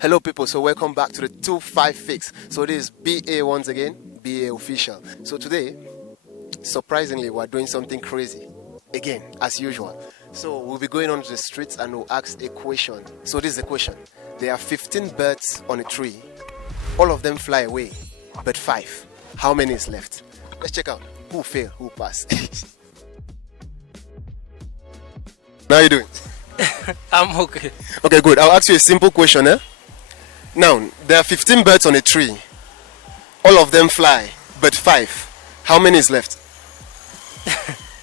Hello people, so welcome back to the 2-5 fix. So this is BA once again, BA official. So today, surprisingly, we're doing something crazy. Again, as usual. So we'll be going onto the streets and we'll ask a question. So this is the question. There are 15 birds on a tree. All of them fly away, but 5. How many is left? Let's check out who failed, who passed. How are you doing? I'm okay. Okay, good. I'll ask you a simple question. Now, there are 15 birds on a tree. All of them fly, but 5. How many is left?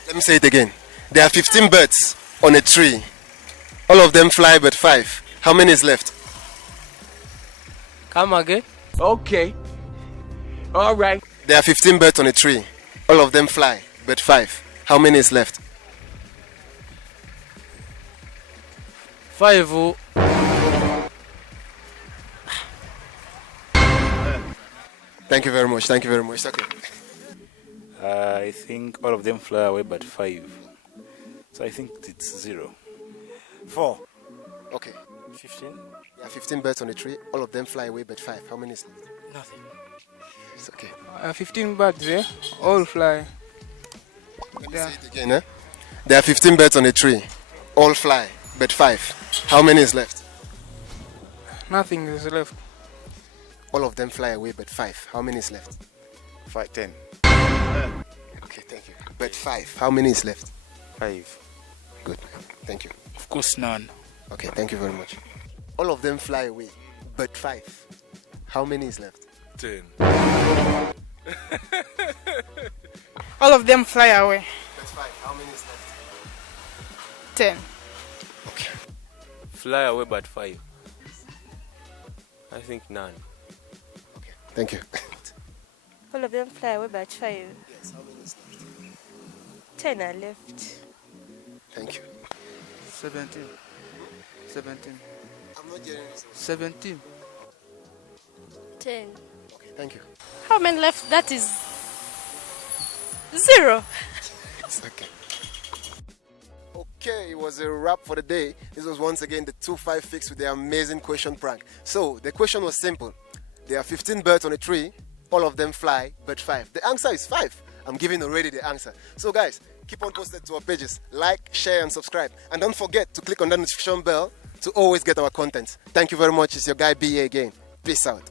Let me say it again. There are 15 birds on a tree. All of them fly, but 5. How many is left? Come again. Okay. All right. There are 15 birds on a tree. All of them fly, but 5. How many is left? 5. Thank you very much. Thank you very much. Okay. I think all of them fly away but 5. So I think it's 0. 4. Okay. 15. There are 15 birds on a tree. All of them fly away, but 5. How many is left? Nothing. It's okay. 15 birds, all fly. Let me say it again. There are 15 birds on a tree. All fly, but 5. How many is left? Nothing is left. All of them fly away, but 5. How many is left? 5, 10. Okay, thank you. But 5. How many is left? 5. Good. Thank you. Of course, none. Okay, thank you very much. All of them fly away, but 5. How many is left? 10. All of them fly away. But 5. How many is left? 10. Okay. Fly away but 5. I think none. Okay. Thank you. All of them fly away but 5. Yes, how many is left? 10 are left. Thank you. 17. 17. I'm not getting this. 17. 10. Okay, thank you. How many left? That is 0. It's okay. Okay, it was a wrap for the day. This was once again the 2-5 fix with the amazing question prank. So, the question was simple. There are 15 birds on a tree. All of them fly, but 5. The answer is 5. I'm giving already the answer. So guys, keep on posted to our pages. Like, share, and subscribe. And don't forget to click on that notification bell to always get our content. Thank you very much. It's your guy BA again. Peace out.